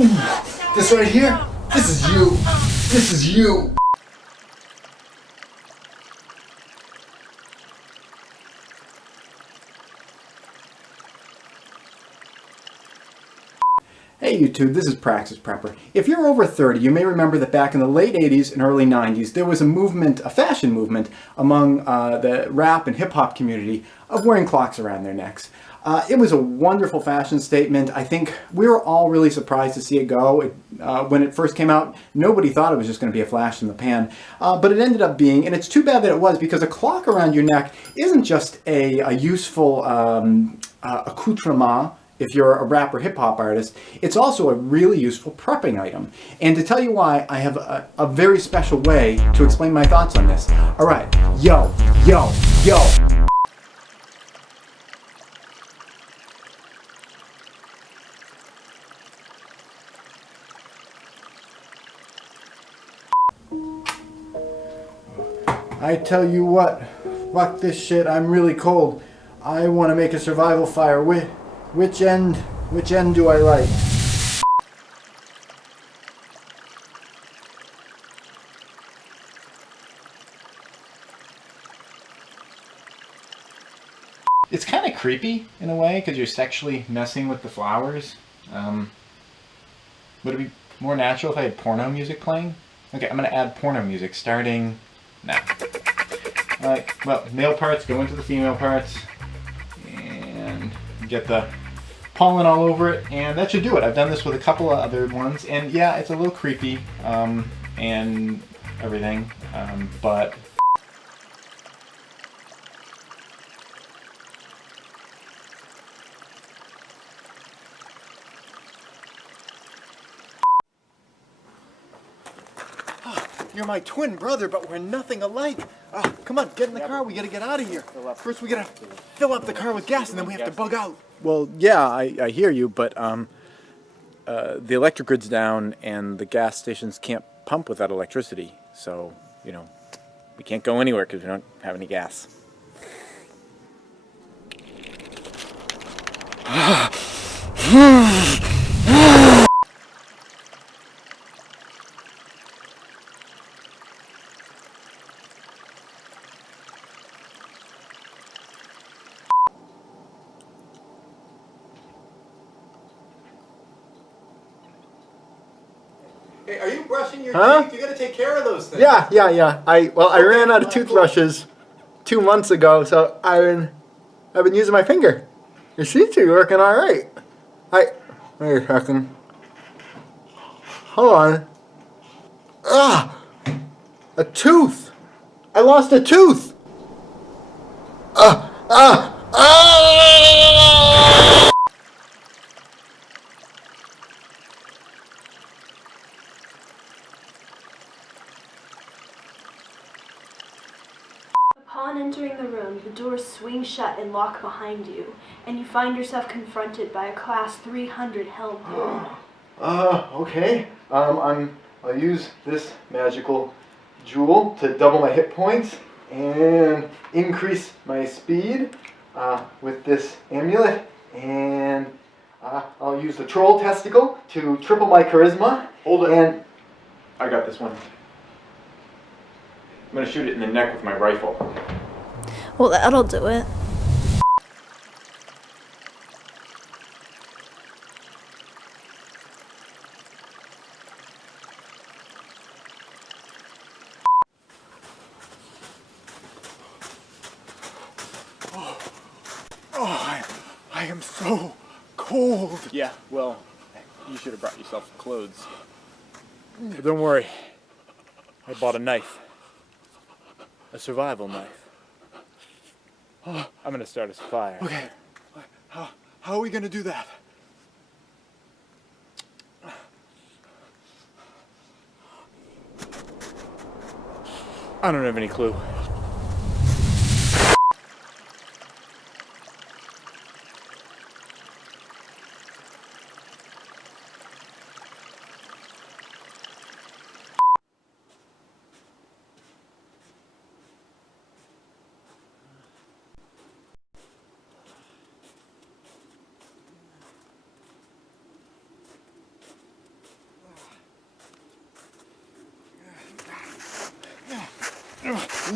This right here, this is you. This is you. Hey YouTube, this is Praxis Prepper. If you're over 30, you may remember that back in the late 80s and early 90s, there was a movement, a fashion movement, among the rap and hip-hop community of wearing clocks around their necks. It was a wonderful fashion statement. I think we were all really surprised to see it go. When it first came out, nobody thought it was just going to be a flash in the pan, but it ended up being, and it's too bad that it was, because a clock around your neck isn't just a useful accoutrement. If you're a rap or hip-hop artist, it's also a really useful prepping item. And to tell you why, I have a very special way to explain my thoughts on this. All right, yo. I tell you what, fuck this shit, I'm really cold. I want to make a survival fire. Which end do I like? It's kind of creepy in a way because you're sexually messing with the flowers. Would it be more natural if I had porno music playing? Okay, I'm gonna add porno music starting now. Alright, well, male parts go into the female parts and get the pollen all over it, and that should do it. I've done this with a couple of other ones, and yeah, it's a little creepy and everything, but you're my twin brother, but we're nothing alike. Come on, get in the car. We gotta get out of here. First, we gotta fill up the car with gas, and then we have to bug out. Well, yeah, I hear you, but the electric grid's down, and the gas stations can't pump without electricity. So, you know, we can't go anywhere because we don't have any gas. Hey, are you brushing your teeth? You gotta take care of those things. Yeah. I ran out of toothbrushes 2 months ago, so I've been using my finger. Your seems to be working all right. Wait a second. Hold on. A tooth. I lost a tooth. Upon entering the room, the doors swing shut and lock behind you, and you find yourself confronted by a Class 300 helm. Okay. I'll use this magical jewel to double my hit points and increase my speed with this amulet, and I'll use the troll testicle to triple my charisma. Hold it. And I got this one. I'm gonna shoot it in the neck with my rifle. Well, that'll do it. I am so cold. Yeah, well, you should have brought yourself clothes. Don't worry. I bought a knife. A survival knife. I'm gonna start a fire. Okay. How are we gonna do that? I don't have any clue.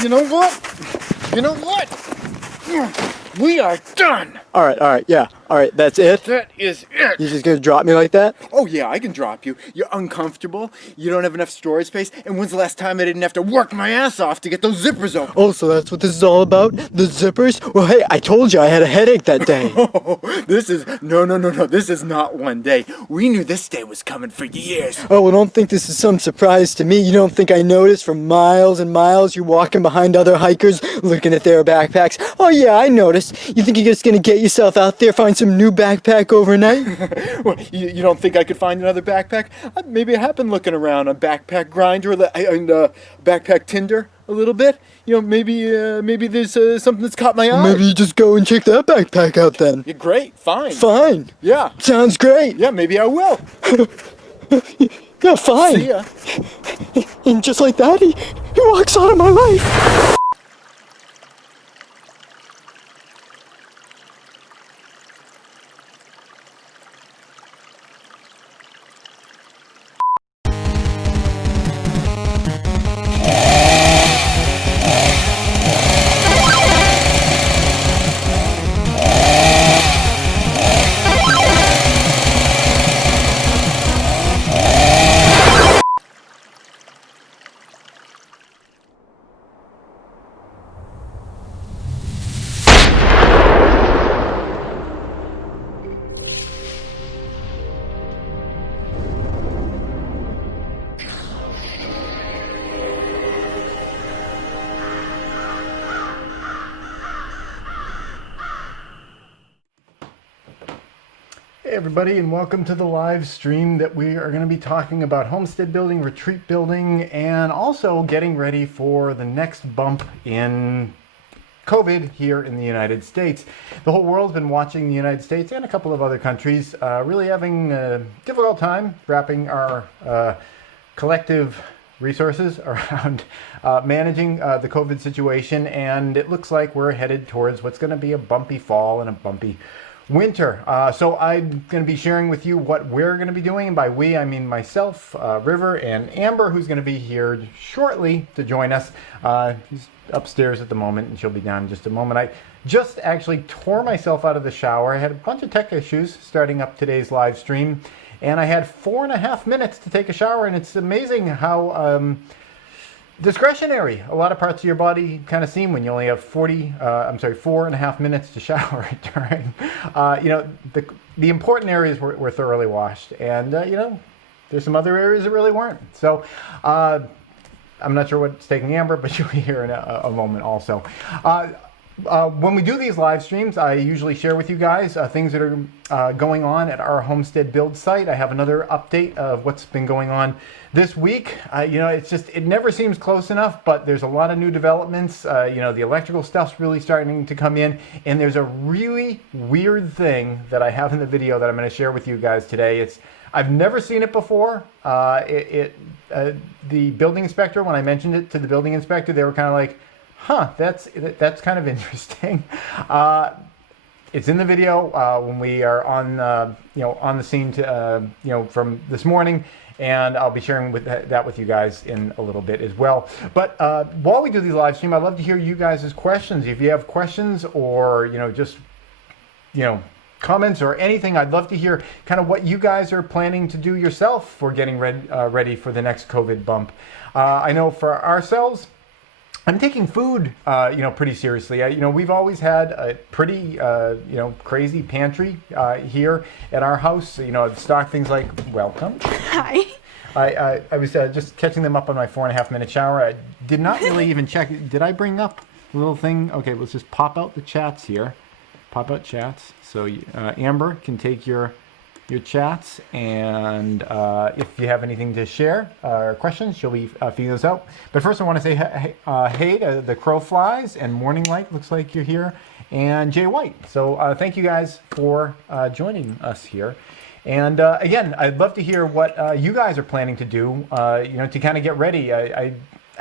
You know what? You know what? We are done. All right, yeah. All right, that's it? That is it. You're just gonna drop me like that? Oh yeah, I can drop you. You're uncomfortable. You don't have enough storage space. And when's the last time I didn't have to work my ass off to get those zippers open? Oh, so that's what this is all about? The zippers? Well, hey, I told you I had a headache that day. This is no. This is not one day. We knew this day was coming for years. Oh, well, don't think this is some surprise to me. You don't think I noticed for miles and miles you walking behind other hikers looking at their backpacks? Oh, yeah, I noticed. You think you're just gonna get yourself out there, find some new backpack overnight? Well, you don't think I could find another backpack? Maybe I have been looking around on Backpack Grinder and Backpack Tinder a little bit. You know, maybe there's something that's caught my eye. Maybe you just go and check that backpack out then. Yeah, great, fine. Fine. Yeah. Sounds great. Yeah, maybe I will. Yeah, fine. See ya. And just like that, he walks out of my life. Hey everybody, and welcome to the live stream that we are going to be talking about homestead building, retreat building, and also getting ready for the next bump in COVID here in the United States. The whole world's been watching the United States and a couple of other countries really having a difficult time wrapping our collective resources around managing the COVID situation, and it looks like we're headed towards what's going to be a bumpy fall and a bumpy winter. So I'm going to be sharing with you what we're going to be doing, and by we I mean myself, River, and Amber, who's going to be here shortly to join us. She's upstairs at the moment and she'll be down in just a moment. I just actually tore myself out of the shower. I had a bunch of tech issues starting up today's live stream, and I had 4.5 minutes to take a shower, and it's amazing how discretionary a lot of parts of your body kind of seem when you only have 4.5 minutes to shower during. You know, the important areas were thoroughly washed, and you know, there's some other areas that really weren't. So I'm not sure what's taking Amber, but you'll be here in a moment also. When we do these live streams, I usually share with you guys things that are going on at our homestead build site. I have another update of what's been going on this week. You know, it never seems close enough, but there's a lot of new developments. You know, the electrical stuff's really starting to come in, and there's a really weird thing that I have in the video that I'm going to share with you guys today. I've never seen it before. The building inspector, when I mentioned it to the building inspector, they were kind of like, huh, that's kind of interesting. It's in the video when we are on on the scene from this morning, and I'll be sharing that with you guys in a little bit as well. But while we do these live stream, I'd love to hear you guys' questions. If you have questions or just comments or anything, I'd love to hear kind of what you guys are planning to do yourself for getting ready for the next COVID bump. I know for ourselves, I'm taking food, pretty seriously. We've always had a pretty, crazy pantry here at our house. I've stocked things like, welcome. Hi. I was just catching them up on my 4.5 minute shower. I did not really even check. Did I bring up a little thing? Okay, let's just pop out the chats here. Pop out chats. So Amber can take your chats, and if you have anything to share or questions, she'll be feeding those out. But first I want to say hey to the Crow Flies and Morning Light, looks like you're here, and Jay White. So thank you guys for joining us here. And again, I'd love to hear what you guys are planning to do, to kind of get ready. I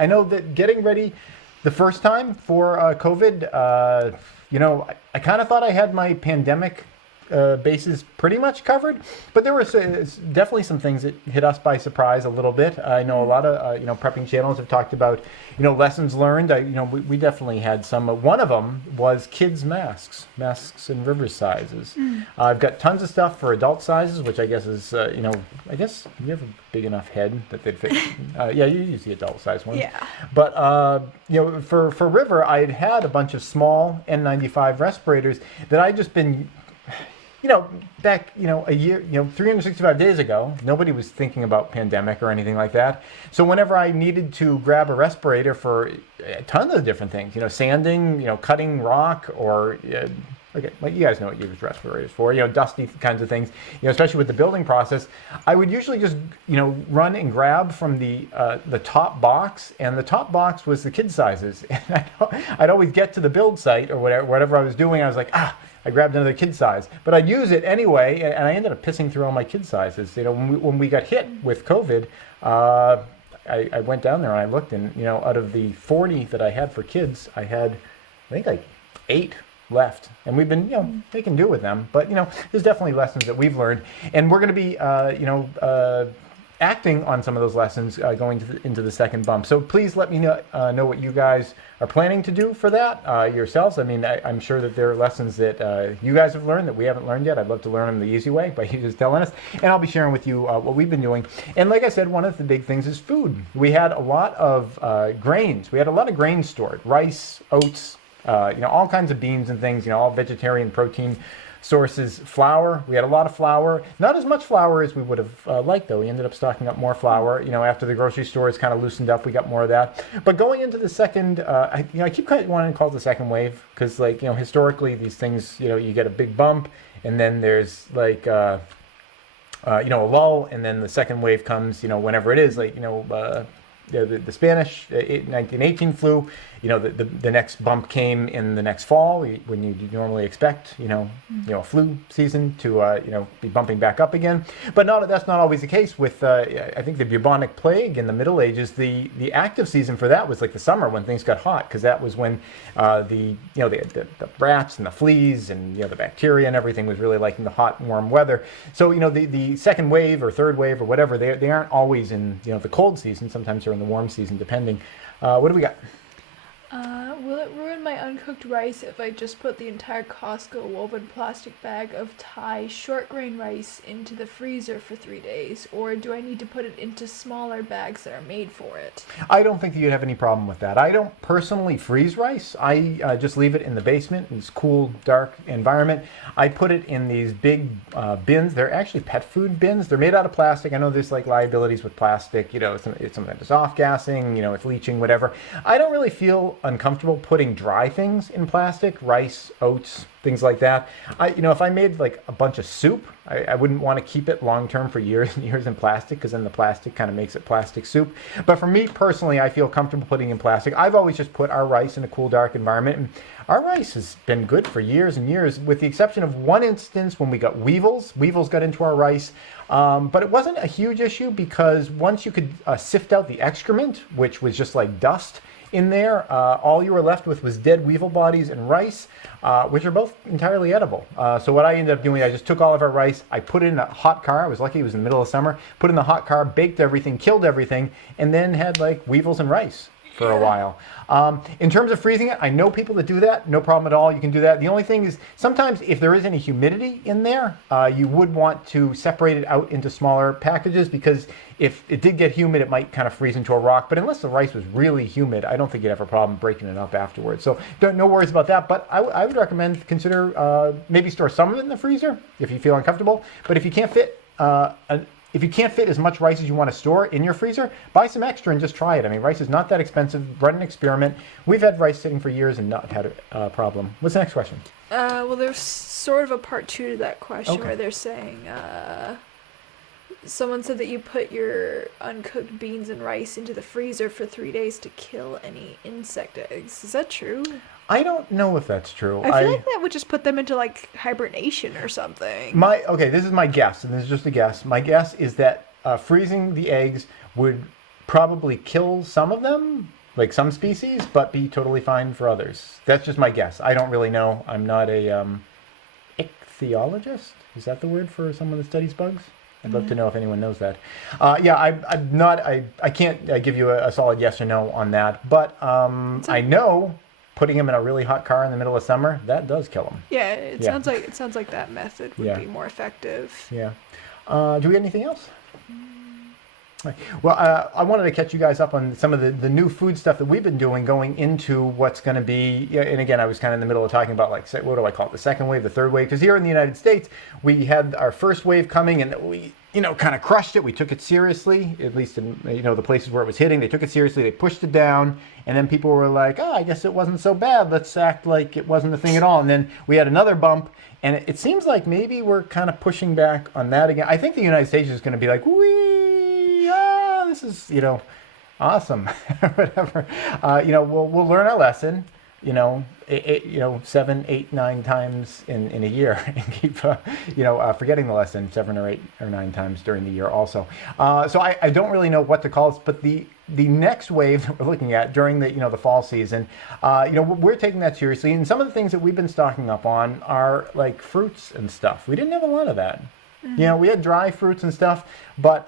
know that getting ready the first time for COVID, I kind of thought I had my pandemic bases pretty much covered, but there were definitely some things that hit us by surprise a little bit. I know a lot of prepping channels have talked about lessons learned. We definitely had some. One of them was kids masks in river sizes. I've got tons of stuff for adult sizes, which I guess is I guess you have a big enough head that they'd fit. Yeah, you use the adult size one. Yeah. But for river, I had a bunch of small N95 respirators that I'd just been back, a year, 365 days ago, nobody was thinking about pandemic or anything like that. So whenever I needed to grab a respirator for a ton of different things, sanding, cutting rock, or okay, like you guys know what you use respirators for, dusty kinds of things, especially with the building process, I would usually just, run and grab from the top box, and the top box was the kid sizes. And I'd always get to the build site or whatever I was doing, I was like, I grabbed another kid size, but I'd use it anyway, and I ended up pissing through all my kid sizes. When we got hit with COVID, I went down there and I looked, and out of the 40 that I had for kids, I had, I think, like 8 left, and we've been making do with them. But there's definitely lessons that we've learned, and we're going to be acting on some of those lessons going into the second bump. So please let me know what you guys are planning to do for that yourselves. I mean, I'm sure that there are lessons that you guys have learned that we haven't learned yet. I'd love to learn them the easy way by you just telling us, and I'll be sharing with you what we've been doing. And like I said, one of the big things is food. We had a lot of grains. We had a lot of grains stored: rice, oats, all kinds of beans and things. All vegetarian protein sources. Flour, we had a lot of flour. Not as much flour as we would have liked, though. We ended up stocking up more flour. After the grocery stores kind of loosened up, we got more of that. But going into the second, I keep kind of wanting to call it the second wave, because historically these things, you get a big bump, and then there's like a lull, and then the second wave comes, whenever it is, the Spanish 1918 flu, the next bump came in the next fall when you normally expect, a flu season to, be bumping back up again. But that's not always the case with, I think the bubonic plague in the Middle Ages. The active season for that was like the summer when things got hot, because that was when the rats and the fleas and the bacteria and everything was really liking the hot, warm weather. So the second wave or third wave or whatever, they aren't always in the cold season. Sometimes they're in the warm season, depending. What do we got? Will it ruin my uncooked rice if I just put the entire Costco woven plastic bag of Thai short grain rice into the freezer for 3 days? Or do I need to put it into smaller bags that are made for it? I don't think you'd have any problem with that. I don't personally freeze rice. I just leave it in the basement in this cool, dark environment. I put it in these big bins. They're actually pet food bins. They're made out of plastic. I know there's like liabilities with plastic. Sometimes it's off-gassing, it's leaching, whatever. I don't really feel uncomfortable putting dry things in plastic, rice, oats, things like that. If I made like a bunch of soup, I wouldn't want to keep it long term for years and years in plastic, because then the plastic kind of makes it plastic soup. But for me personally, I feel comfortable putting in plastic. I've always just put our rice in a cool, dark environment, and our rice has been good for years and years, with the exception of one instance when we got weevils. Weevils got into our rice, but it wasn't a huge issue, because once you could sift out the excrement, which was just like dust in there, all you were left with was dead weevil bodies and rice, which are both entirely edible. So what I ended up doing, I just took all of our rice, I put it in a hot car. I was lucky it was in the middle of summer. Put it in the hot car, baked everything, killed everything, and then had like weevils and rice for a while. In terms of freezing it, I know people that do that. No problem at all. You can do that. The only thing is, sometimes if there is any humidity in there, you would want to separate it out into smaller packages, because if it did get humid, it might kind of freeze into a rock. But unless the rice was really humid, I don't think you'd have a problem breaking it up afterwards. So no worries about that. But I would recommend consider maybe store some of it in the freezer if you feel uncomfortable. But if you can't fit if you can't fit as much rice as you want to store in your freezer, buy some extra and just try it. I mean, rice is not that expensive. Run an experiment. We've had rice sitting for years and not had a problem. What's the next question? Well, there's sort of a part 2 to that question, Okay. where they're saying, someone said that you put your uncooked beans and rice into the freezer for 3 days to kill any insect eggs. Is that true? I don't know if that's true. I feel like that would just put them into like hibernation or something. Okay, this is my guess, and this is just a guess. My guess is that freezing the eggs would probably kill some of them, like some species, but be totally fine for others. That's just my guess. I don't really know. I'm not a theologist. Is that the word for someone that studies bugs? I'd love to know if anyone knows that. Yeah, I'm not. I can't give you a solid yes or no on that, but I know putting them in a really hot car in the middle of summer, that does kill them. Yeah, it sounds like that method would be more effective. Yeah. Do we have anything else? Right. Well, I wanted to catch you guys up on some of the new food stuff that we've been doing going into what's going to be, and again, I was kind of in the middle of talking about, like, what do I call it, the second wave, the third wave, because here in the United States, we had our first wave coming and we, kind of crushed it. We took it seriously, at least in, the places where it was hitting. They took it seriously, they pushed it down, and then people were like, oh, I guess it wasn't so bad. Let's act like it wasn't a thing at all. And then we had another bump, and it seems like maybe we're kind of pushing back on that again. I think the United States is going to be like, this is, awesome, whatever. We'll learn our lesson, 7, 8, 9 times in a year, and keep, forgetting the lesson 7 or 8 or 9 times during the year also. So I don't really know what to call this, but the next wave that we're looking at during the, the fall season, we're taking that seriously. And some of the things that we've been stocking up on are like fruits and stuff. We didn't have a lot of that. Mm-hmm. We had dry fruits and stuff, but,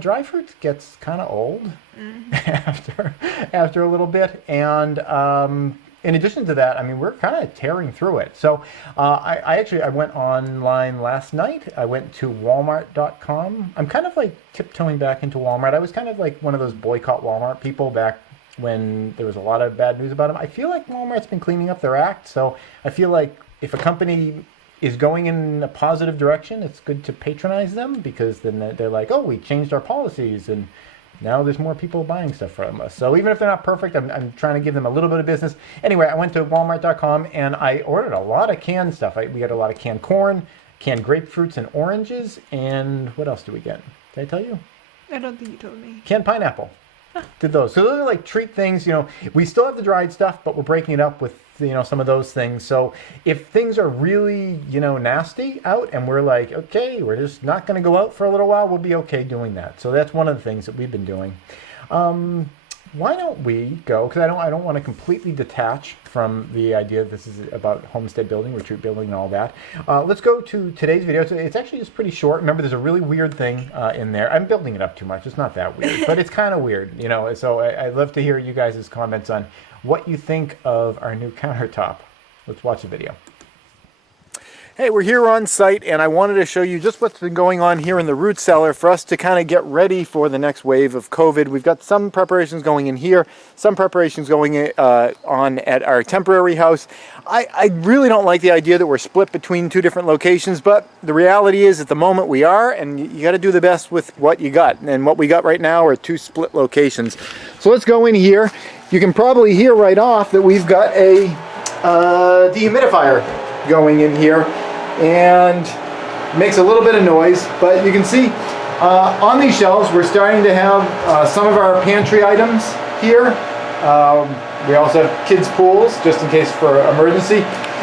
dry fruit gets kind of old after a little bit. And in addition to that, we're kind of tearing through it. So I went online last night. I went to Walmart.com. I'm kind of like tiptoeing back into Walmart. I was kind of like one of those boycott Walmart people back when there was a lot of bad news about them. I feel like Walmart's been cleaning up their act. So I feel like if a company is going in a positive direction, it's good to patronize them, because then they're like, oh, we changed our policies and now there's more people buying stuff from us. So even if they're not perfect, I'm trying to give them a little bit of business. Anyway, I went to Walmart.com and I ordered a lot of canned stuff. We got a lot of canned corn, canned grapefruits and oranges, and what else did we get? Did I tell you? I don't think you told me. Canned pineapple. Did those. So those are like treat things. We still have the dried stuff, but we're breaking it up with some of those things. So if things are really nasty out and we're like, okay, we're just not going to go out for a little while, we'll be okay doing that. So that's one of the things that we've been doing. Why don't we go, because I don't want to completely detach from the idea that this is about homestead building, retreat building, and all that. Let's go to today's video. It's actually just pretty short. Remember, there's a really weird thing in there. I'm building it up too much. It's not that weird, but it's kind of weird, So I'd love to hear you guys' comments on what you think of our new countertop. Let's watch the video. Hey, we're here on site, and I wanted to show you just what's been going on here in the root cellar for us to kind of get ready for the next wave of COVID. We've got some preparations going in here, some preparations going on at our temporary house. I really don't like the idea that we're split between 2 different locations, but the reality is at the moment we are, and you got to do the best with what you got. And what we got right now are 2 split locations. So let's go in here. You can probably hear right off that we've got a dehumidifier going in here, and makes a little bit of noise, but you can see on these shelves we're starting to have some of our pantry items here. We also have kids pools just in case for emergency,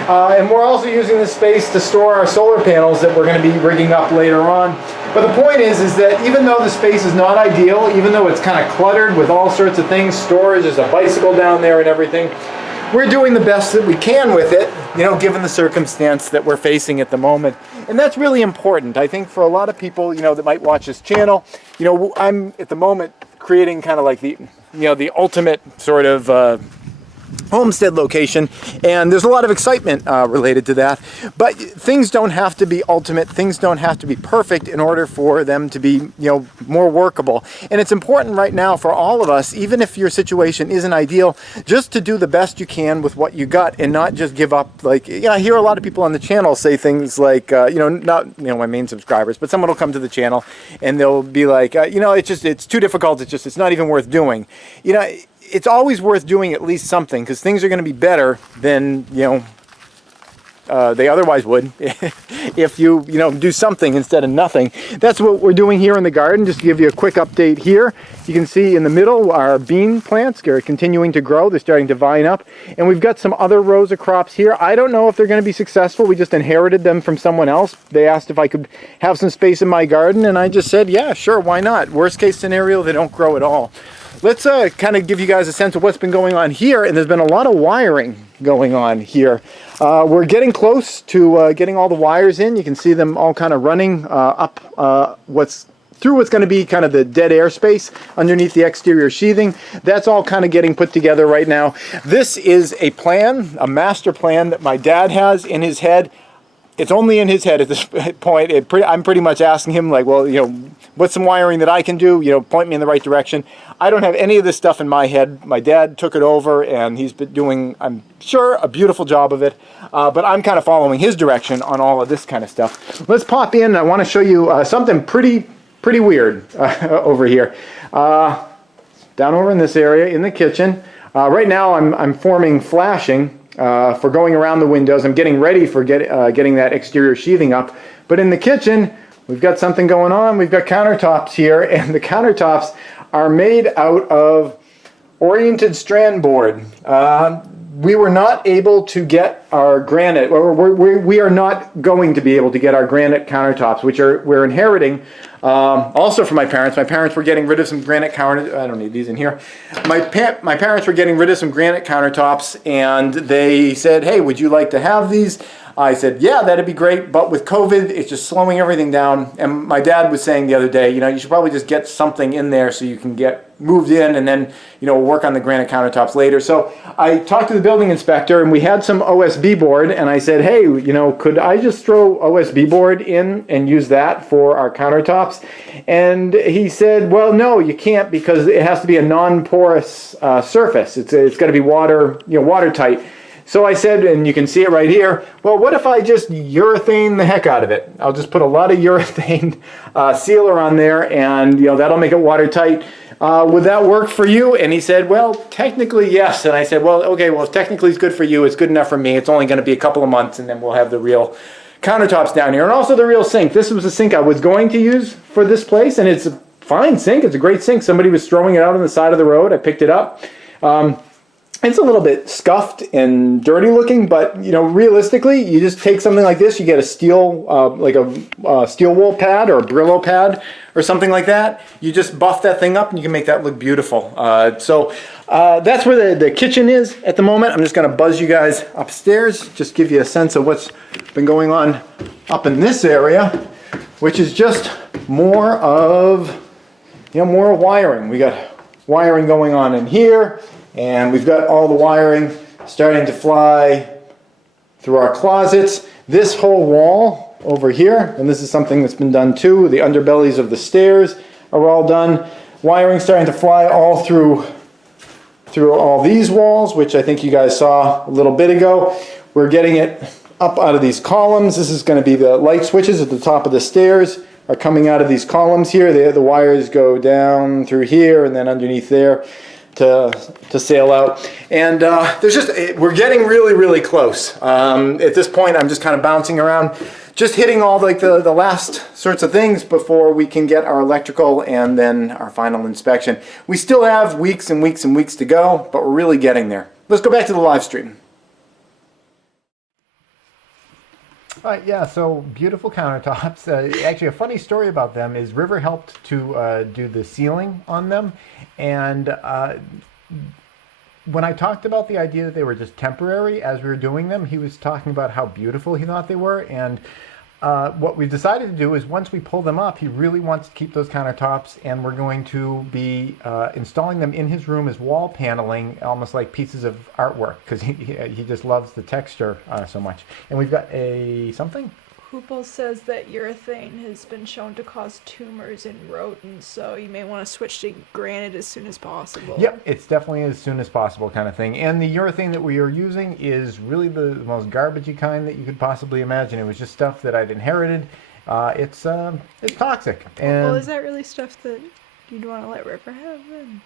and we're also using this space to store our solar panels that we're going to be rigging up later on. But the point is that even though the space is not ideal, even though it's kind of cluttered with all sorts of things, storage, there's a bicycle down there and everything, we're doing the best that we can with it, given the circumstance that we're facing at the moment. And that's really important. I think for a lot of people, that might watch this channel, I'm at the moment creating kind of like the ultimate sort of homestead location, and there's a lot of excitement related to that, but things don't have to be ultimate, things don't have to be perfect in order for them to be more workable. And it's important right now for all of us, even if your situation isn't ideal, just to do the best you can with what you got and not just give up. Like, I hear a lot of people on the channel say things like not my main subscribers, but someone will come to the channel and they'll be like, it's too difficult, it's not even worth doing. It's always worth doing at least something, because things are going to be better than they otherwise would if you do something instead of nothing. That's what we're doing here in the garden. Just to give you a quick update here, you can see in the middle our bean plants are continuing to grow. They're starting to vine up, and we've got some other rows of crops here. I don't know if they're going to be successful. We just inherited them from someone else. They asked if I could have some space in my garden, and I just said, yeah, sure, why not? Worst case scenario, they don't grow at all. let's kind of give you guys a sense of what's been going on here. And there's been a lot of wiring going on here. We're getting close to getting all the wires in. You can see them all kind of running up what's going to be kind of the dead airspace underneath the exterior sheathing. That's all kind of getting put together right now. This is a plan, a master plan that my dad has in his head. It's only in his head at this point. I'm pretty much asking him, like, well, you know, what's some wiring that I can do? You know, point me in the right direction. I don't have any of this stuff in my head. My dad took it over, and he's been doing, I'm sure, a beautiful job of it. But I'm kind of following his direction on all of this kind of stuff. Let's pop in. I want to show you something pretty weird over here. Down over in this area in the kitchen. Right now, I'm forming flashing. For going around the windows. I'm getting ready for getting that exterior sheathing up. But in the kitchen, we've got something going on. We've got countertops here, and the countertops are made out of oriented strand board. We were not able to get our granite, or we are not going to be able to get our granite countertops, which we're inheriting also from my parents. My parents were getting rid of some granite counter. I don't need these in here. My parents were getting rid of some granite countertops, and they said, "Hey, would you like to have these?" I said, "Yeah, that'd be great." But with COVID, it's just slowing everything down. And my dad was saying the other day, you know, you should probably just get something in there so you can get moved in, and then, you know, work on the granite countertops later. So I talked to the building inspector, and we had some OSB board, and I said, "Hey, you know, could I just throw OSB board in and use that for our countertops?" And he said, "Well, no, you can't, because it has to be a non-porous surface. It's got to be watertight." So I said, and you can see it right here, well, what if I just urethane the heck out of it? I'll just put a lot of urethane sealer on there, and, you know, that'll make it watertight. Would that work for you? And he said, well, technically, yes. And I said, well, okay, well, if technically it's good for you, it's good enough for me. It's only going to be a couple of months, and then we'll have the real countertops down here. And also the real sink. This was a sink I was going to use for this place, and it's a fine sink. It's a great sink. Somebody was throwing it out on the side of the road. I picked it up. It's a little bit scuffed and dirty looking, but, you know, realistically, you just take something like this, you get a steel, like a steel wool pad or a Brillo pad or something like that. You just buff that thing up and you can make that look beautiful. So that's where the kitchen is at the moment. I'm just going to buzz you guys upstairs, just give you a sense of what's been going on up in this area, which is just more of, you know, more wiring. We got wiring going on in here. And we've got all the wiring starting to fly through our closets. This whole wall over here, and this is something that's been done too, the underbellies of the stairs are all done. Wiring starting to fly all through all these walls, which I think you guys saw a little bit ago. We're getting it up out of these columns. This is going to be the light switches at the top of the stairs are coming out of these columns here. The wires go down through here and then underneath there to sail out, and we're getting really close. At this point, I'm just kind of bouncing around, just hitting all like the last sorts of things before we can get our electrical and then our final inspection. We still have weeks and weeks and weeks to go, but we're really getting there. Let's go back to the live stream. Yeah, so beautiful countertops. Actually, a funny story about them is River helped to do the ceiling on them, and when I talked about the idea that they were just temporary as we were doing them, he was talking about how beautiful he thought they were, and what we decided to do is once we pull them up, he really wants to keep those countertops, and we're going to be installing them in his room as wall paneling, almost like pieces of artwork, because he just loves the texture so much. And we've got a something? Hoople says that urethane has been shown to cause tumors in rodents, so you may want to switch to granite as soon as possible. Yep, it's definitely as soon as possible kind of thing. And the urethane that we are using is really the most garbagey kind that you could possibly imagine. It was just stuff that I'd inherited. It's toxic. And well, is that really stuff that you'd want to let River have then?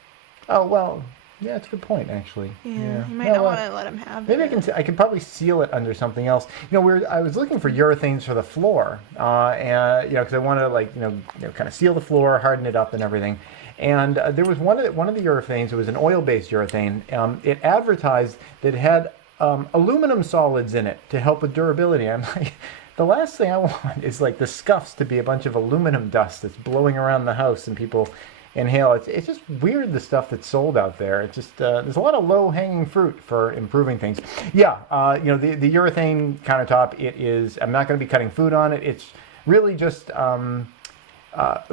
Oh, well, yeah, it's a good point, actually. Yeah. You might not want to let him have maybe it. I could probably seal it under something else. You know, I was looking for urethanes for the floor, and you know, because I wanted to, like, you know, kind of seal the floor, harden it up, and everything. And there was one of the urethanes. It was an oil-based urethane. It advertised that it had aluminum solids in it to help with durability. I'm like, the last thing I want is like the scuffs to be a bunch of aluminum dust that's blowing around the house and people inhale. It's just weird, the stuff that's sold out there. It's just there's a lot of low-hanging fruit for improving things. Yeah, the urethane countertop, it is, I'm not going to be cutting food on it. It's really just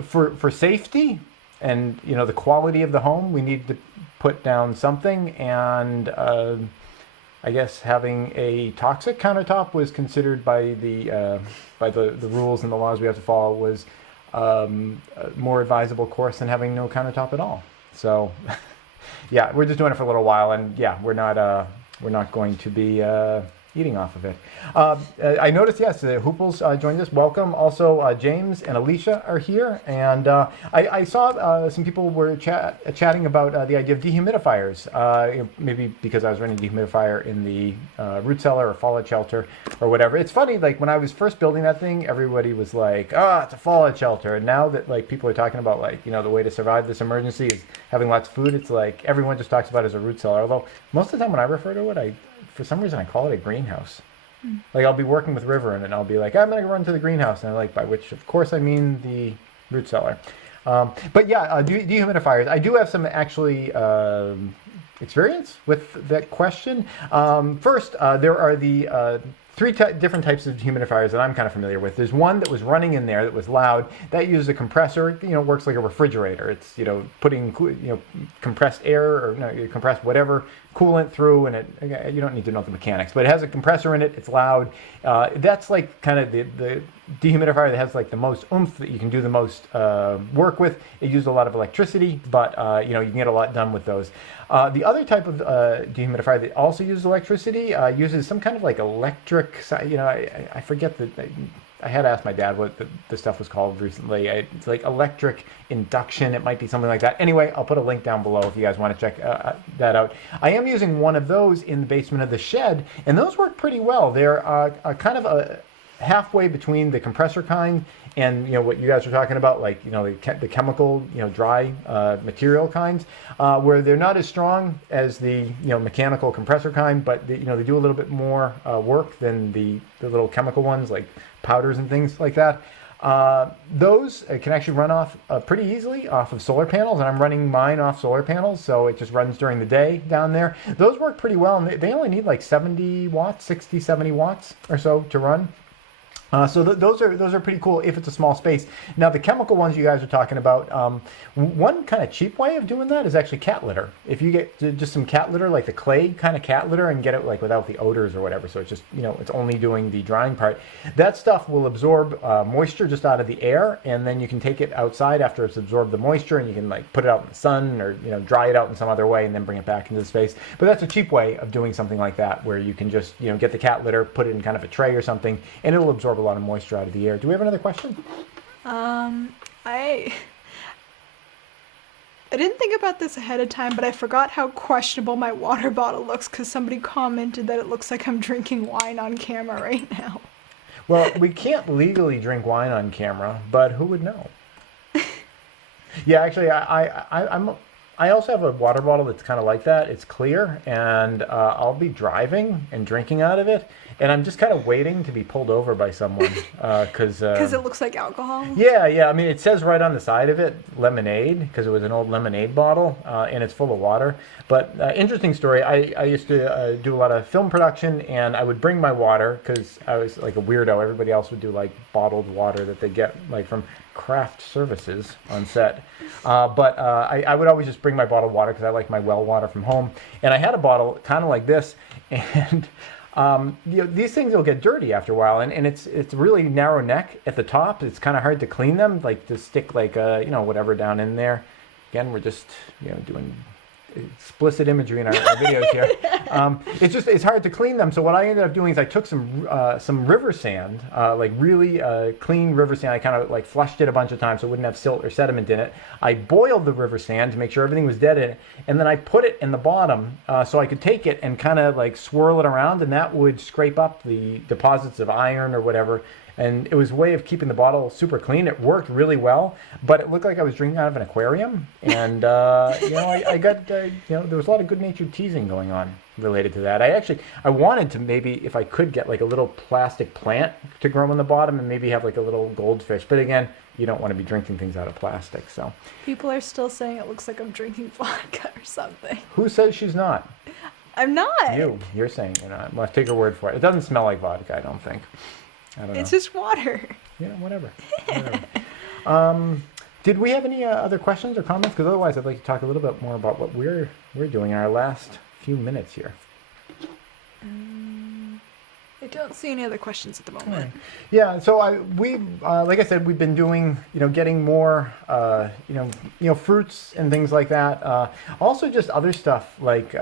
for safety and the quality of the home, we need to put down something, and I guess having a toxic countertop was considered by the rules and the laws we have to follow was a more advisable course than having no countertop at all. So yeah, we're just doing it for a little while, and yeah, we're not going to be eating off of it. I noticed, yes, Hooples joined us. Welcome. Also, James and Alicia are here, and I saw some people were chatting about the idea of dehumidifiers. Maybe because I was running a dehumidifier in the root cellar or fallout shelter or whatever. It's funny, like when I was first building that thing, everybody was like, "Oh, it's a fallout shelter," and now that like people are talking about like the way to survive this emergency is having lots of food, it's like everyone just talks about it as a root cellar. Although most of the time when I refer to it, for some reason I call it a greenhouse. Like I'll be working with River and I'll be like, I'm gonna run to the greenhouse, and by which of course I mean the root cellar. But yeah, dehumidifiers. I do have some actually experience with that question. First, there are the three different types of dehumidifiers that I'm kind of familiar with. There's one that was running in there that was loud. That uses a compressor. Works like a refrigerator. It's putting compressed air or compressed whatever coolant through, and you don't need to know the mechanics, but it has a compressor in it. It's loud. That's like kind of the dehumidifier that has like the most oomph, that you can do the most work with. It uses a lot of electricity, but you can get a lot done with those. The other type of dehumidifier that also uses electricity uses some kind of like electric. I forget that. I had asked my dad what the stuff was called recently. It's like electric induction. It might be something like that. Anyway, I'll put a link down below if you guys want to check that out. I am using one of those in the basement of the shed, and those work pretty well. They're kind of halfway between the compressor kind and what you guys are talking about, like the chemical dry material kinds, where they're not as strong as the mechanical compressor kind, but they do a little bit more work than the little chemical ones like powders and things like that. Those can actually run off pretty easily off of solar panels, and I'm running mine off solar panels, so it just runs during the day down there. Those work pretty well, and they only need like 70 watts, 60, 70 watts or so to run. So those are pretty cool if it's a small space. Now the chemical ones you guys are talking about, one kind of cheap way of doing that is actually cat litter. If you get just some cat litter, like the clay kind of cat litter, and get it like without the odors or whatever, so it's just it's only doing the drying part. That stuff will absorb moisture just out of the air, and then you can take it outside after it's absorbed the moisture, and you can like put it out in the sun or dry it out in some other way, and then bring it back into the space. But that's a cheap way of doing something like that, where you can just get the cat litter, put it in kind of a tray or something, and it'll absorb a lot of moisture out of the air. Do we have another question? I didn't think about this ahead of time, but I forgot how questionable my water bottle looks because somebody commented that it looks like I'm drinking wine on camera right now. Well, we can't legally drink wine on camera, but who would know? Yeah, actually, I also have a water bottle that's kind of like that. It's clear, and I'll be driving and drinking out of it, and I'm just kind of waiting to be pulled over by someone because it looks like alcohol. Yeah. I mean, it says right on the side of it, lemonade, because it was an old lemonade bottle, and it's full of water. But interesting story. I used to do a lot of film production, and I would bring my water because I was like a weirdo. Everybody else would do like bottled water that they get like from craft services on set. But I would always just bring my bottled water because I like my well water from home. And I had a bottle kind of like this, and these things will get dirty after a while, and it's really narrow neck at the top. It's kind of hard to clean them, like to stick like whatever down in there. Again, we're just doing explicit imagery in our videos here. It's hard to clean them. So what I ended up doing is I took some river sand, like really clean river sand. I kind of like flushed it a bunch of times so it wouldn't have silt or sediment in it. I boiled the river sand to make sure everything was dead in it, and then I put it in the bottom so I could take it and kind of like swirl it around, and that would scrape up the deposits of iron or whatever. And it was a way of keeping the bottle super clean. It worked really well, but it looked like I was drinking out of an aquarium. And, I got, there was a lot of good-natured teasing going on related to that. I wanted to maybe, if I could, get like a little plastic plant to grow on the bottom and maybe have like a little goldfish. But again, you don't want to be drinking things out of plastic. So People are still saying it looks like I'm drinking vodka or something. who says she's not? I'm not. You're saying you're not. Well, take her word for it. It doesn't smell like vodka, I don't think. I don't know. It's just water. Yeah, whatever. Did we have any other questions or comments? Because otherwise, I'd like to talk a little bit more about what we're doing in our last few minutes here. I don't see any other questions at the moment. Yeah, so we like I said, we've been doing, getting more, fruits and things like that. Also, just other stuff like,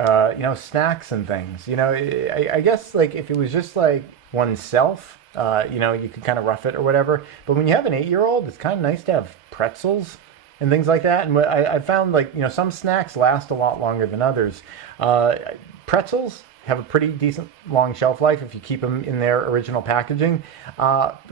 snacks and things. I guess like if it was just like oneself, you could kind of rough it or whatever. But when you have an 8-year-old, it's kind of nice to have pretzels and things like that. And what I found, like, some snacks last a lot longer than others. Pretzels have a pretty decent long shelf life if you keep them in their original packaging.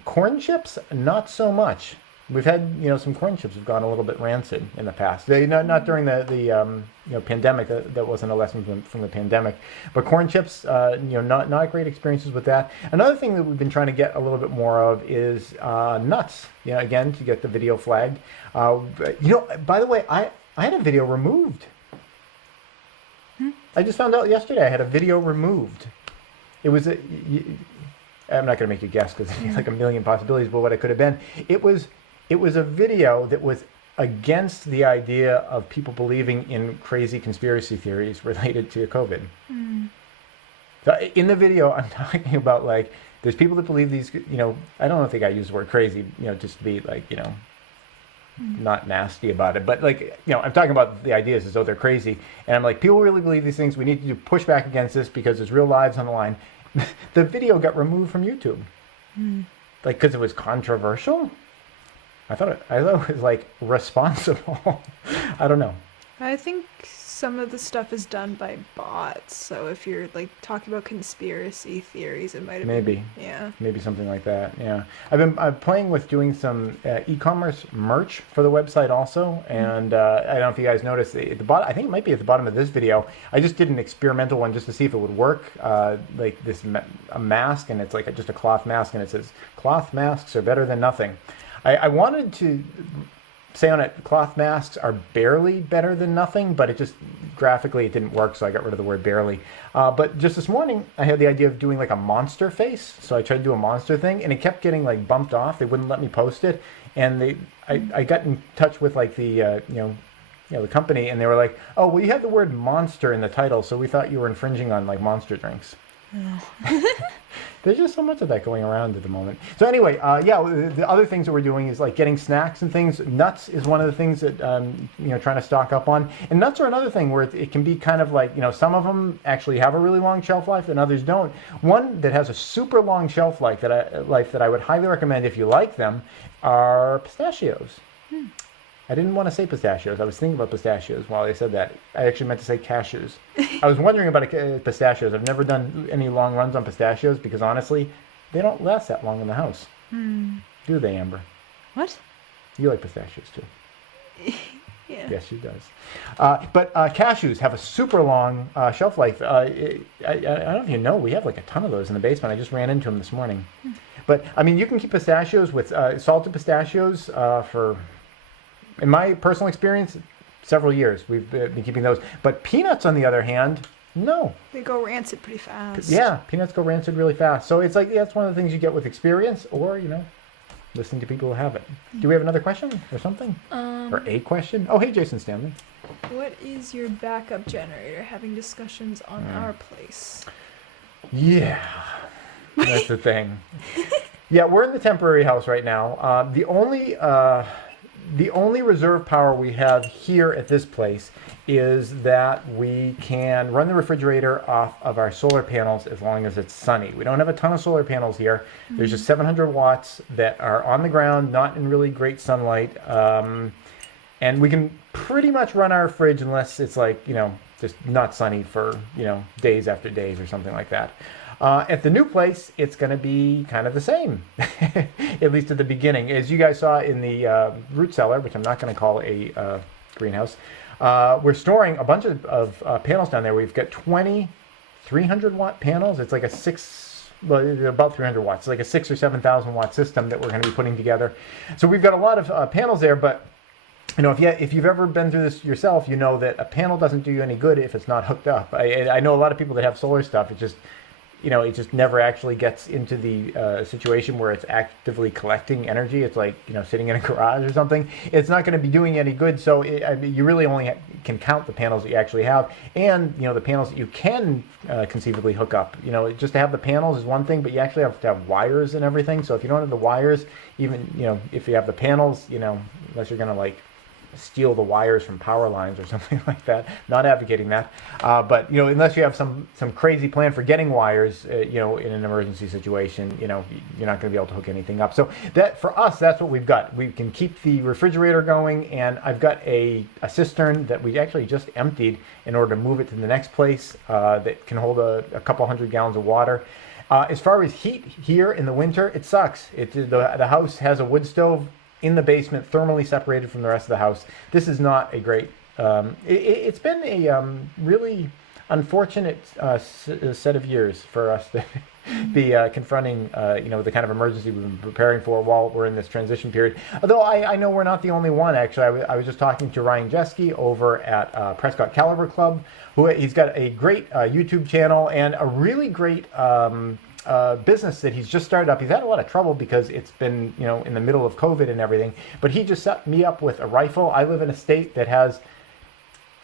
Corn chips, not so much. We've had, some corn chips have gone a little bit rancid in the past. They not during the pandemic. That wasn't a lesson from the pandemic. But corn chips, not great experiences with that. Another thing that we've been trying to get a little bit more of is nuts. Again, to get the video flagged. By the way, I had a video removed. I just found out yesterday I had a video removed. It was I'm not going to make you guess because there's like a million possibilities, but what it could have been. It was a video that was against the idea of people believing in crazy conspiracy theories related to COVID. So in the video, I'm talking about, like, there's people that believe these, I don't know if the guy used the word crazy, just to be like, not nasty about it, but like, I'm talking about the ideas as though they're crazy. And I'm like, people really believe these things. We need to push back against this because there's real lives on the line. The video got removed from YouTube. Like, because it was controversial? I thought it was like responsible. I don't know. I think some of the stuff is done by bots, so if you're like talking about conspiracy theories, it might have Maybe. Yeah. Maybe something like that. Yeah. I'm playing with doing some e-commerce merch for the website also, and I don't know if you guys noticed at the bottom. I think it might be at the bottom of this video. I just did an experimental one just to see if it would work. Like this a mask, and it's like just a cloth mask, and it says cloth masks are better than nothing. I wanted to say on it, cloth masks are barely better than nothing, but it just graphically it didn't work, so I got rid of the word barely. But just this morning, I had the idea of doing like a monster face, so I tried to do a monster thing, and it kept getting like bumped off. They wouldn't let me post it, and I got in touch with like the the company, and they were like, "Oh, well, you had the word monster in the title, so we thought you were infringing on like monster drinks." There's just so much of that going around at the moment. So anyway, the other things that we're doing is like getting snacks and things. Nuts is one of the things that trying to stock up on. And nuts are another thing where it can be kind of like, some of them actually have a really long shelf life and others don't. One that has a super long shelf life that I would highly recommend if you like them are pistachios. I didn't want to say pistachios. I was thinking about pistachios while I said that. I actually meant to say cashews. I was wondering about pistachios. I've never done any long runs on pistachios because honestly, they don't last that long in the house. Do they, Amber? What? You like pistachios too. Yeah. Yes, she does. But cashews have a super long shelf life. I don't know if you know, we have like a ton of those in the basement. I just ran into them this morning. But I mean, you can keep pistachios with salted pistachios for, in my personal experience, several years. We've been keeping those. But peanuts, on the other hand, no. They go rancid pretty fast. Yeah, peanuts go rancid really fast. So it's like, that's one of the things you get with experience or, listening to people who have it. Do we have another question or something? Or a question? Oh, hey, Jason Stanley. What is your backup generator? Having discussions on our place. Yeah, that's the thing. Yeah, we're in the temporary house right now. The only reserve power we have here at this place is that we can run the refrigerator off of our solar panels as long as it's sunny. We don't have a ton of solar panels here. There's just 700 watts that are on the ground, not in really great sunlight. And we can pretty much run our fridge unless it's like, just not sunny for, days after days or something like that. At the new place, it's going to be kind of the same, at least at the beginning. As you guys saw in the root cellar, which I'm not going to call a greenhouse, we're storing a bunch of panels down there. We've got 20 300-watt panels. It's like a 6 about 300 watts. It's like a 6,000 or 7,000 watt system that we're going to be putting together. So we've got a lot of panels there, but you know, if you've ever been through this yourself, you know that a panel doesn't do you any good if it's not hooked up. I know a lot of people that have solar stuff. It just, you know, it just never actually gets into the situation where it's actively collecting energy. It's like, you know, sitting in a garage or something. It's not going to be doing any good. So you really only can count the panels that you actually have, and you know, the panels that you can conceivably hook up. You know, just to have the panels is one thing, but you actually have to have wires and everything. So if you don't have the wires, even, you know, if you have the panels, you know, unless you're going to like steal the wires from power lines or something like that. Not advocating that, but you know, unless you have some crazy plan for getting wires, you know, in an emergency situation, you know, you're not going to be able to hook anything up. So that, for us, that's what we've got. We can keep the refrigerator going, and I've got a cistern that we actually just emptied in order to move it to the next place that can hold a couple hundred gallons of water. As far as heat here in the winter, it sucks. The house has a wood stove in the basement, thermally separated from the rest of the house. This is not a great, it's been a really unfortunate set of years for us to be confronting, you know, the kind of emergency we've been preparing for while we're in this transition period. Although I know we're not the only one, actually. I was just talking to Ryan Jeske over at Prescott Caliber Club, who he's got a great YouTube channel and a really great business that he's just started up. He's had a lot of trouble because it's been, you know, in the middle of COVID and everything, but he just set me up with a rifle. I live in a state that has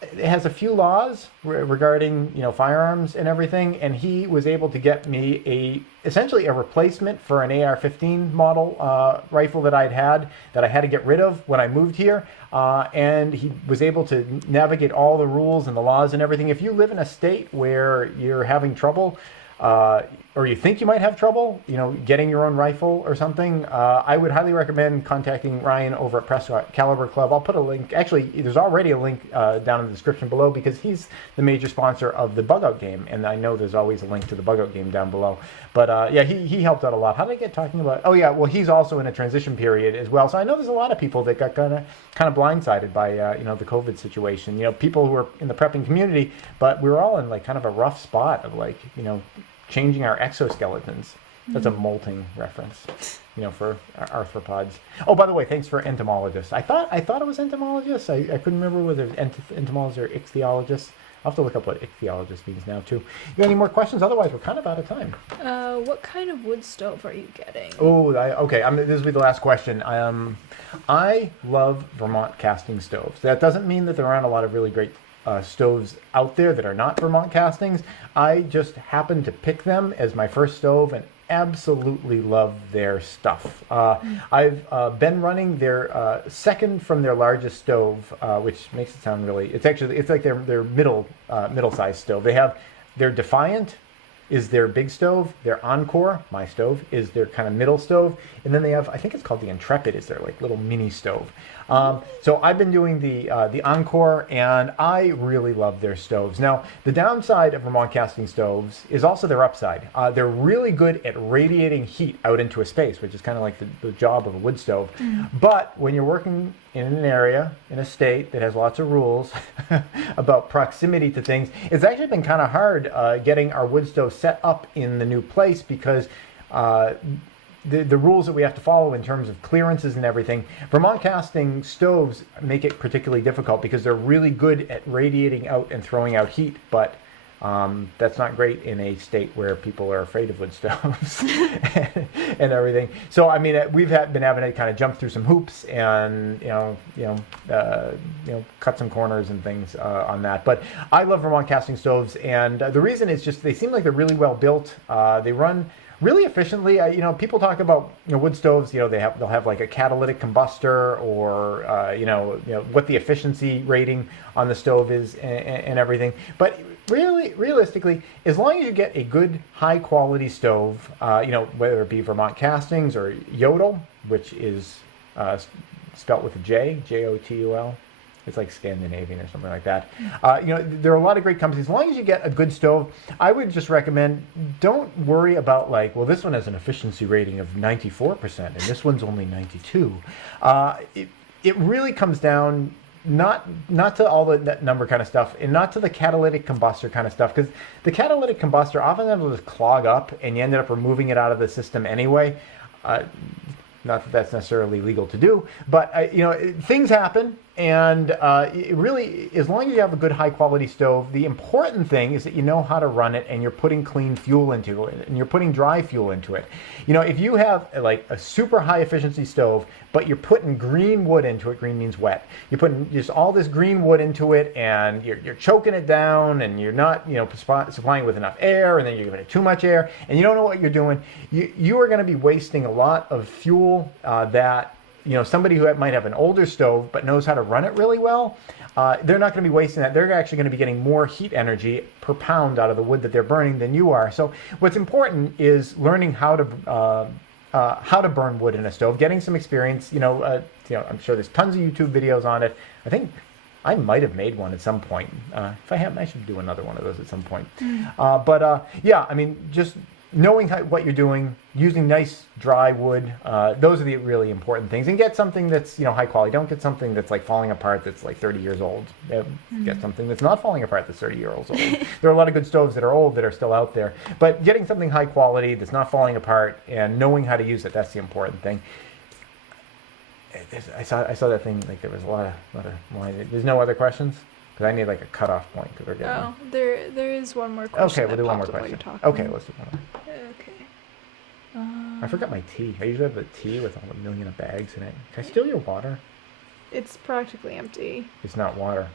a few laws regarding, you know, firearms and everything, and he was able to get me essentially a replacement for an AR-15 model rifle that I had to get rid of when I moved here, and he was able to navigate all the rules and the laws and everything. If you live in a state where you're having trouble, or you think you might have trouble, you know, getting your own rifle or something, I would highly recommend contacting Ryan over at Prescott Caliber Club. I'll put a link. Actually, there's already a link down in the description below, because he's the major sponsor of the Bug Out game, and I know there's always a link to the Bug Out game down below. But yeah, he helped out a lot. How did I get talking about? Oh yeah, well, he's also in a transition period as well. So I know there's a lot of people that got kind of blindsided by you know, the COVID situation. You know, people who are in the prepping community, but we were all in like kind of a rough spot of like, you know, changing our exoskeletons. That's a molting reference, you know, for arthropods. Oh, by the way, thanks for entomologist. I thought it was entomologist. I couldn't remember whether it was entomologist or ichthyologist. I'll have to look up what ichthyologist means now too. You got any more questions? Otherwise, we're kind of out of time. What kind of wood stove are you getting? Oh, okay. This will be the last question. I love Vermont Casting stoves. That doesn't mean that there aren't a lot of really great stoves out there that are not Vermont Castings. I just happened to pick them as my first stove and absolutely love their stuff. I've been running their second from their largest stove, which makes it sound really, it's like their middle-sized stove. They have their Defiant is their big stove, their Encore, my stove, is their kind of middle stove, and then they have, I think it's called the Intrepid, is their like little mini stove. So I've been doing the Encore, and I really love their stoves. Now, the downside of Vermont Casting stoves is also their upside. They're really good at radiating heat out into a space, which is kind of like the job of a wood stove. But when you're working in an area, in a state that has lots of rules about proximity to things, it's actually been kind of hard getting our wood stove set up in the new place, because the rules that we have to follow in terms of clearances and everything. Vermont Casting stoves make it particularly difficult because they're really good at radiating out and throwing out heat, but that's not great in a state where people are afraid of wood stoves and everything. So I mean, we've been having to kind of jump through some hoops and cut some corners and things on that. But I love Vermont Casting stoves, and the reason is just they seem like they're really well built. They run really efficiently. People talk about wood stoves. They'll have like a catalytic combustor, or what the efficiency rating on the stove is and everything. But realistically, as long as you get a good high quality stove, whether it be Vermont Castings or Jodel, which is spelt with a J, Jotul. It's like Scandinavian or something like that. There are a lot of great companies. As long as you get a good stove, I would just recommend, don't worry about like, well, this one has an efficiency rating of 94% and this one's only 92. It really comes down not to all the net number kind of stuff, and not to the catalytic combustor kind of stuff, because the catalytic combustor often will just clog up, and you ended up removing it out of the system anyway. Not that that's necessarily legal to do, but things happen, and it really, as long as you have a good high quality stove, the important thing is that you know how to run it, and you're putting clean fuel into it, and you're putting dry fuel into it. If you have like a super high efficiency stove, but you're putting green wood into it, green means wet, you're putting just all this green wood into it, and you're choking it down, and you're not supplying with enough air, and then you're giving it too much air, and you don't know what you're doing, you are going to be wasting a lot of fuel that somebody who might have an older stove but knows how to run it really well, they're not going to be wasting that. They're actually going to be getting more heat energy per pound out of the wood that they're burning than you are. So what's important is learning how to burn wood in a stove, getting some experience. I'm sure there's tons of YouTube videos on it. I think I might have made one at some point. If I haven't, I should do another one of those at some point. Yeah, I mean, just knowing what you're doing, using nice dry wood, those are the really important things. And get something that's high quality. Don't get something that's like falling apart that's like 30 years old. Get something that's not falling apart that's 30 years old. There are a lot of good stoves that are old that are still out there. But getting something high quality that's not falling apart and knowing how to use it, that's the important thing. I saw that thing, like there was a lot of there's no other questions? Because I need like a cutoff point. There is one more question. Okay, we'll do one more question. Okay, let's do one more. Okay. I forgot my tea. I usually have a tea with all a million of bags in it. Can I steal your water? It's practically empty. It's not water.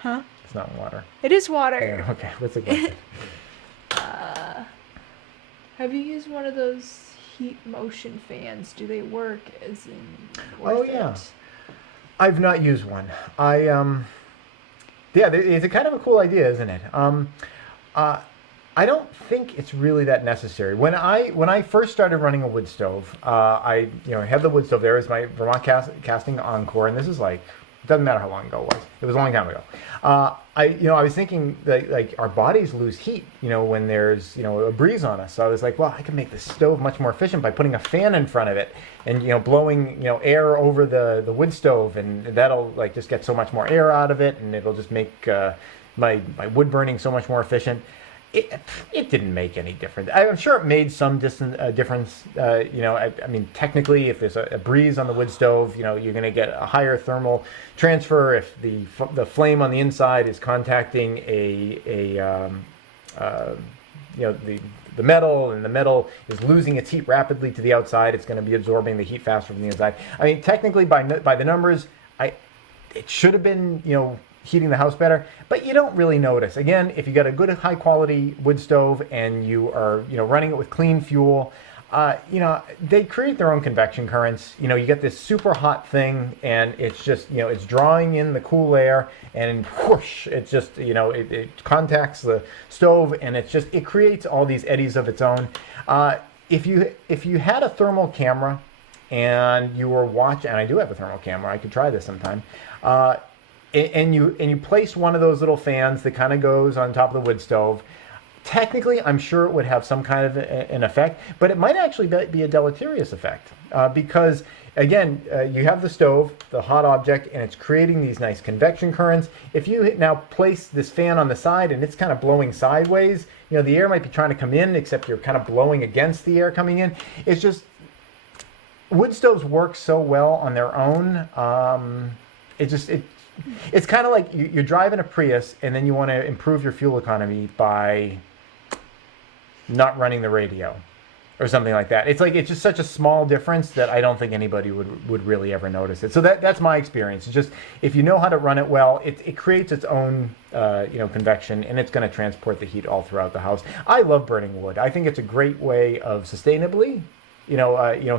Huh? It's not water. It is water. Yeah, okay, what's it question? Have you used one of those heat motion fans? Do they work as in Oh yeah. I've not used one. Yeah, it's a kind of a cool idea, isn't it? I don't think it's really that necessary. When I first started running a wood stove, I had the wood stove there as my Vermont Casting Encore, and this is like, it doesn't matter how long ago it was. It was a long time ago. I was thinking that like our bodies lose heat, when there's a breeze on us. So I was like, well, I can make this stove much more efficient by putting a fan in front of it and blowing air over the wood stove, and that'll like just get so much more air out of it, and it'll just make my wood burning so much more efficient. It didn't make any difference. I'm sure it made some difference. I mean, technically, if there's a breeze on the wood stove, you're going to get a higher thermal transfer. If the flame on the inside is contacting the metal, and the metal is losing its heat rapidly to the outside, it's going to be absorbing the heat faster from the inside. I mean, technically, by the numbers, it should have been heating the house better, but you don't really notice. Again, if you got a good high quality wood stove and you are running it with clean fuel, they create their own convection currents. You get this super hot thing, and it's just it's drawing in the cool air, and whoosh, it's just it contacts the stove, and it creates all these eddies of its own. If you had a thermal camera and you were watching, and I do have a thermal camera, I could try this sometime. And you place one of those little fans that kind of goes on top of the wood stove. Technically, I'm sure it would have some kind of an effect, but it might actually be a deleterious effect because, again, you have the stove, the hot object, and it's creating these nice convection currents. If you now place this fan on the side and it's kind of blowing sideways, the air might be trying to come in, except you're kind of blowing against the air coming in. It's just, wood stoves work so well on their own. It's kind of like you're driving a Prius and then you want to improve your fuel economy by not running the radio or something like that. It's just such a small difference that I don't think anybody would really ever notice it. So that's my experience. It's just, if you know how to run it well, it creates its own convection, and it's going to transport the heat all throughout the house. I love burning wood. I think it's a great way of sustainably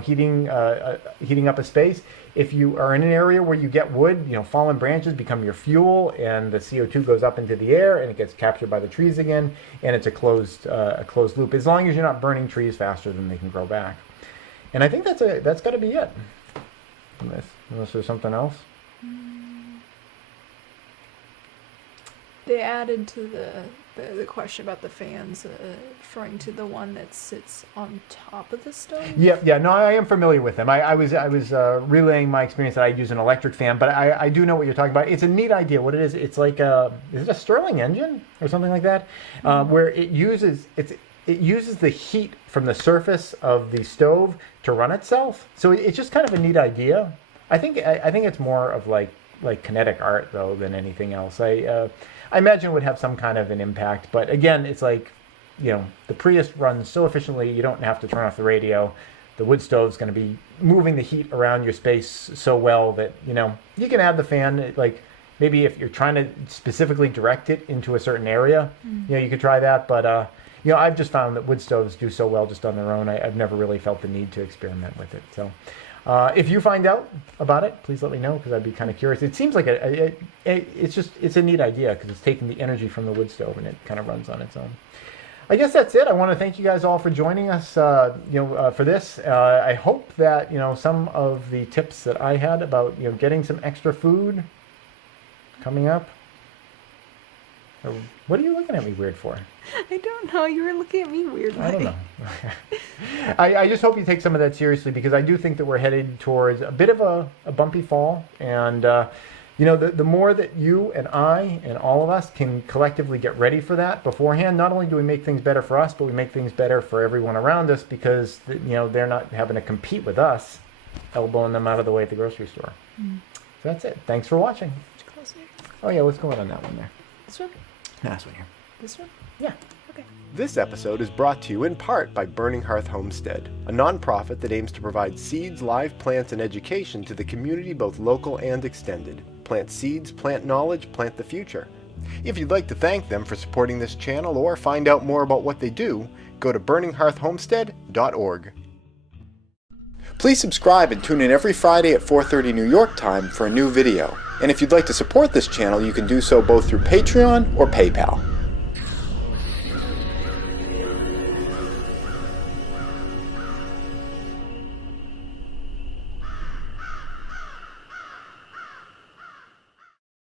heating up a space. If you are in an area where you get wood, fallen branches become your fuel, and the CO2 goes up into the air, and it gets captured by the trees again, and it's a closed loop. As long as you're not burning trees faster than they can grow back. And I think that's got to be it. Unless there's something else. They added to the question about the fans, referring to the one that sits on top of the stove. Yeah, no, I am familiar with them. I was relaying my experience that I use an electric fan, but I do know what you're talking about. It's a neat idea. What it is, it's like is it a Stirling engine or something like that, where it uses the heat from the surface of the stove to run itself. So it's just kind of a neat idea. I think it's more of like kinetic art though than anything else. I imagine it would have some kind of an impact, but again, it's like, you know, the Prius runs so efficiently you don't have to turn off the radio. The wood stove's going to be moving the heat around your space so well that, you know, you can add the fan. Like maybe if you're trying to specifically direct it into a certain area, you know, you could try that. But you know, I've just found that wood stoves do so well just on their own. I've never really felt the need to experiment with it. So if you find out about it, please let me know, because I'd be kind of curious. It seems like it's a neat idea because it's taking the energy from the wood stove and it kind of runs on its own. I guess that's it. I want to thank you guys all for joining us, for this. I hope that, you know, some of the tips that I had about, you know, getting some extra food coming up. What are you looking at me weird for? I don't know. You were looking at me weirdly. I don't know. I just hope you take some of that seriously, because I do think that we're headed towards a bit of a bumpy fall. And, you know, the more that you and I and all of us can collectively get ready for that beforehand, not only do we make things better for us, but we make things better for everyone around us, because, you know, they're not having to compete with us, elbowing them out of the way at the grocery store. So that's it. Thanks for watching. Oh, yeah, what's going on that one there? This one? No, this one here. This one? Yeah. Okay. This episode is brought to you in part by Burning Hearth Homestead, a nonprofit that aims to provide seeds, live plants, and education to the community, both local and extended. Plant seeds, plant knowledge, plant the future. If you'd like to thank them for supporting this channel or find out more about what they do, go to burninghearthhomestead.org. Please subscribe and tune in every Friday at 4:30 New York time for a new video. And if you'd like to support this channel, you can do so both through Patreon or PayPal.